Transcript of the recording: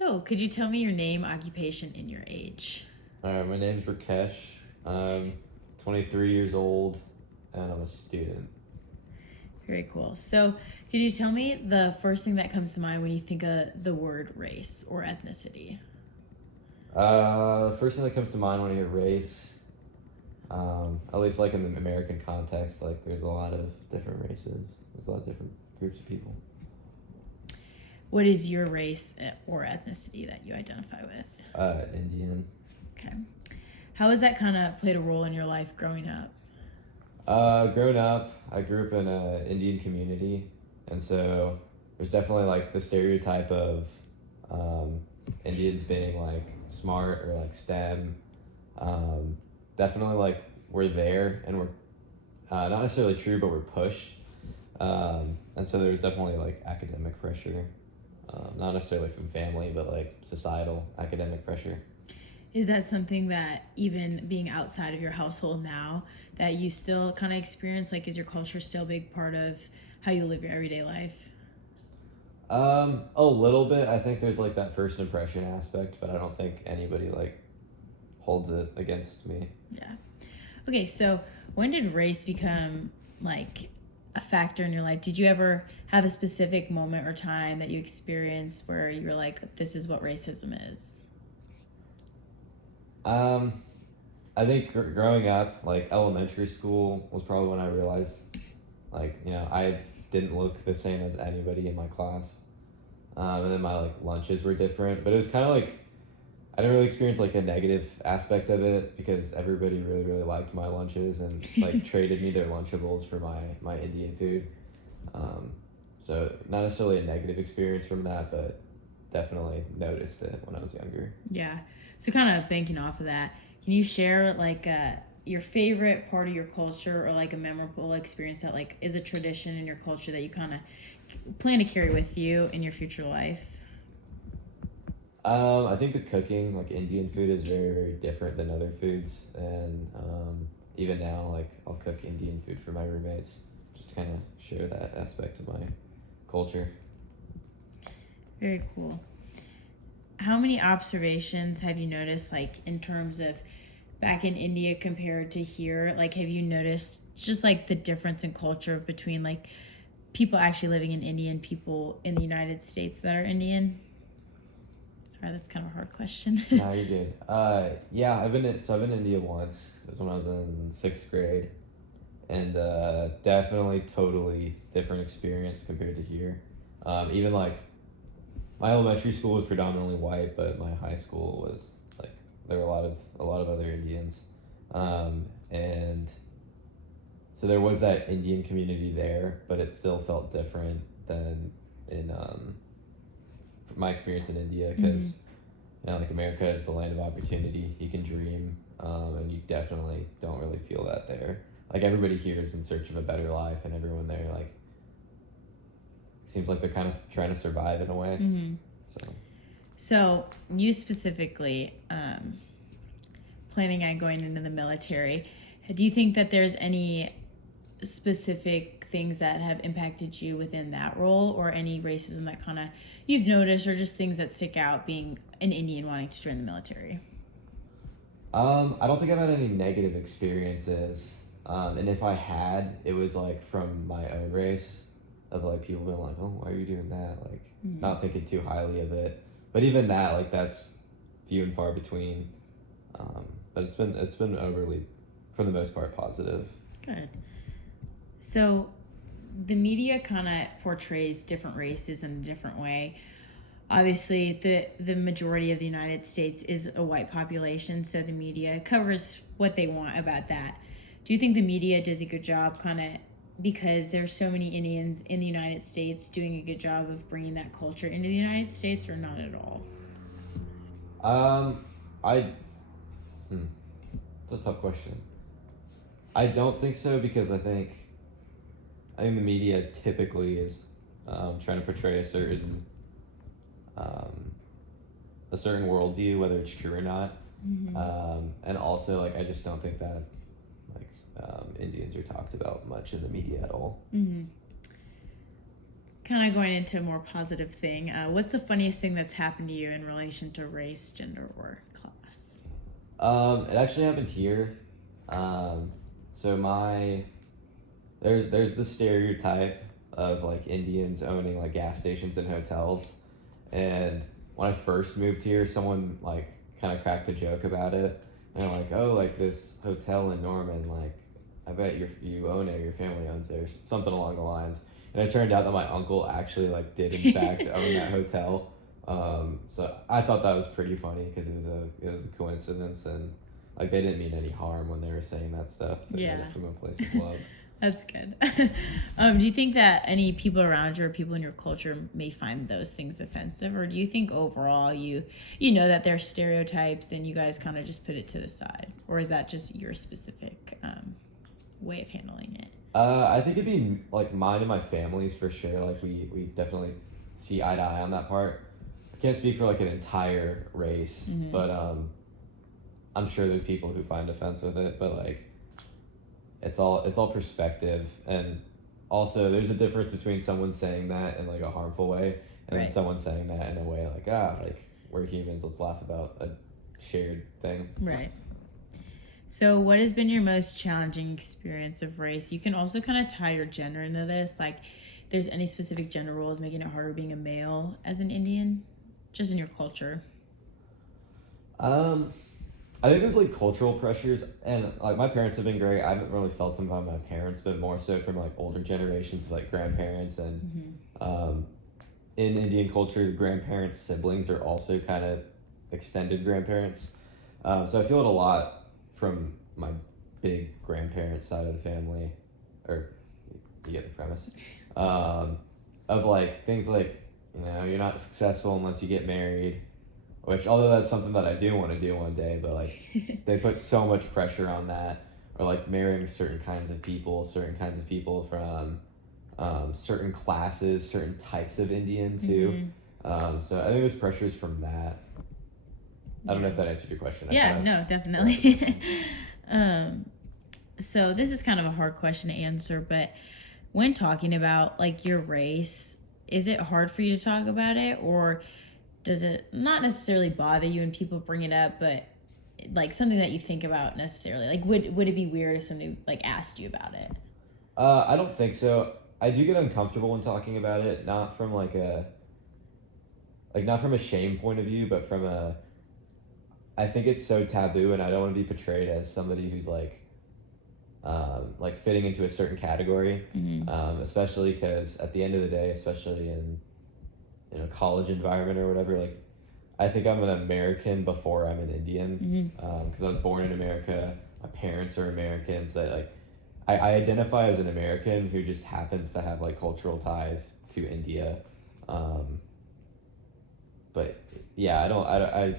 So, could you tell me your name, occupation, and your age? All right, my name's Rakesh. I'm 23 years old, and I'm a student. Very cool. So, could you tell me the first thing that comes to mind when you think of the word race or ethnicity? The first thing that comes to mind when I hear race, at least like in the American context, like there's a lot of different races. There's a lot of different groups of people. What is your race or ethnicity that you identify with? Indian. Okay. How has that kind of played a role in your life growing up? Growing up, I grew up in an Indian community, and so there's definitely like the stereotype of Indians being like smart or like STEM. Um, Definitely like we're there and we're not necessarily true, but we're pushed. And so there's definitely like academic pressure, not necessarily from family, but like societal academic pressure. Is that something that even being outside of your household now that you still kind of experience? Like, is your culture still a big part of how you live your everyday life? A little bit. I think there's like that first impression aspect, but I don't think anybody like holds it against me. Yeah. Okay, so when did race become like a factor in your life? Did you ever have a specific moment or time that you experienced where you were like, this is what racism is? Um, I think growing up, like elementary school was probably when I realized, like, I didn't look the same as anybody in my class. And then my like lunches were different, but it was kind of like I didn't really experience like a negative aspect of it because everybody really really liked my lunches and like traded me their Lunchables for my Indian food. Um, so not necessarily a negative experience from that, but definitely noticed it when I was younger. Yeah. So kind of banking off of that, can you share like your favorite part of your culture or like a memorable experience that like is a tradition in your culture that you kind of plan to carry with you in your future life? I think the cooking, like Indian food, is very, very different than other foods, and even now, like I'll cook Indian food for my roommates, just to kind of share that aspect of my culture. Very cool. How many observations have you noticed, like in terms of back in India compared to here? Like, have you noticed just like the difference in culture between like people actually living in India and people in the United States that are Indian? Sorry, that's kind of a hard question. No, you're good. Yeah, I've been to India once. It was when I was in sixth grade, and definitely totally different experience compared to here. Even like my elementary school was predominantly white, but my high school was like there were a lot of other Indians, and so there was that Indian community there, but it still felt different than in my experience in India because like America is the land of opportunity. You can dream, and you definitely don't really feel that there. Like everybody here is in search of a better life, and everyone there like seems like they're kind of trying to survive in a way. Mm-hmm. So So, you specifically, planning on going into the military, do you think that there's any specific things that have impacted you within that role or any racism that kind of you've noticed or just things that stick out being an Indian wanting to join the military? I don't think I've had any negative experiences. And if I had, it was like from my own race, of like people being like, "Oh, why are you doing that?" Like not thinking too highly of it. But even that, like that's few and far between. But it's been overly, for the most part, positive. Good. So the media kind of portrays different races in a different way. Obviously, the majority of the United States is a white population, so the media covers what they want about that. Do you think the media does a good job kind of because there's so many Indians in the United States doing a good job of bringing that culture into the United States or not at all? Um, I, hmm, it's a tough question. I don't think so because I think the media typically is trying to portray um, a certain worldview, whether it's true or not. And also, like, I just don't think that like Indians are talked about much in the media at all. Mm-hmm. kind of going into a more positive thing, what's the funniest thing that's happened to you in relation to race, gender, or class? It actually happened here. So there's the stereotype of like Indians owning like gas stations and hotels, and when I first moved here, someone like kind of cracked a joke about it, and they're like, oh, like this hotel in Norman, like I bet you own it, or your family owns it, or something along the lines. And it turned out that my uncle actually like did in fact own that hotel. So I thought that was pretty funny because it was a coincidence, and like they didn't mean any harm when they were saying that stuff. They did Yeah. it from a place of love. That's good. Do you think that any people around you or people in your culture may find those things offensive, or do you think overall you know that they're stereotypes and you guys kind of just put it to the side, or is that just your specific way of handling it? I think it'd be like mine and my family's for sure. Like we definitely see eye to eye on that part. I can't speak for like an entire race, Mhm. but I'm sure there's people who find offense with it. But like it's all perspective, and also there's a difference between someone saying that in like a harmful way and then Right. someone saying that in a way like we're humans, let's laugh about a shared thing. Right. So, what has been your most challenging experience of race? You can also kind of tie your gender into this. Like, if there's any specific gender roles making it harder being a male as an Indian, just in your culture. I think there's like cultural pressures, and like my parents have been great. I haven't really felt them by my parents, but more so from like older generations, like grandparents, and Mm-hmm. in Indian culture, grandparents' siblings are also kind of extended grandparents. So I feel it a lot from my big grandparents' side of the family, or you get the premise, of like things like, you're not successful unless you get married, which although that's something that I do want to do one day, but like they put so much pressure on that, or like marrying certain kinds of people from certain classes, certain types of Indian too. Mhm. So I think there's pressures from that. I don't know Yeah. if that answered your question. Yeah, no, definitely. So this is kind of a hard question to answer, but when talking about like your race, is it hard for you to talk about it, or does it not necessarily bother you when people bring it up, but like something that you think about necessarily? Like, would it be weird if somebody like asked you about it? I don't think so. I do get uncomfortable when talking about it, not from not from a shame point of view, but from a I think it's so taboo, and I don't want to be portrayed as somebody who's like fitting into a certain category, Mm-hmm. especially because at the end of the day, especially in college environment or whatever, like I think I'm an American before I'm an Indian, because I was born in America. My parents are Americans. That like I identify as an American who just happens to have like cultural ties to India, but yeah, I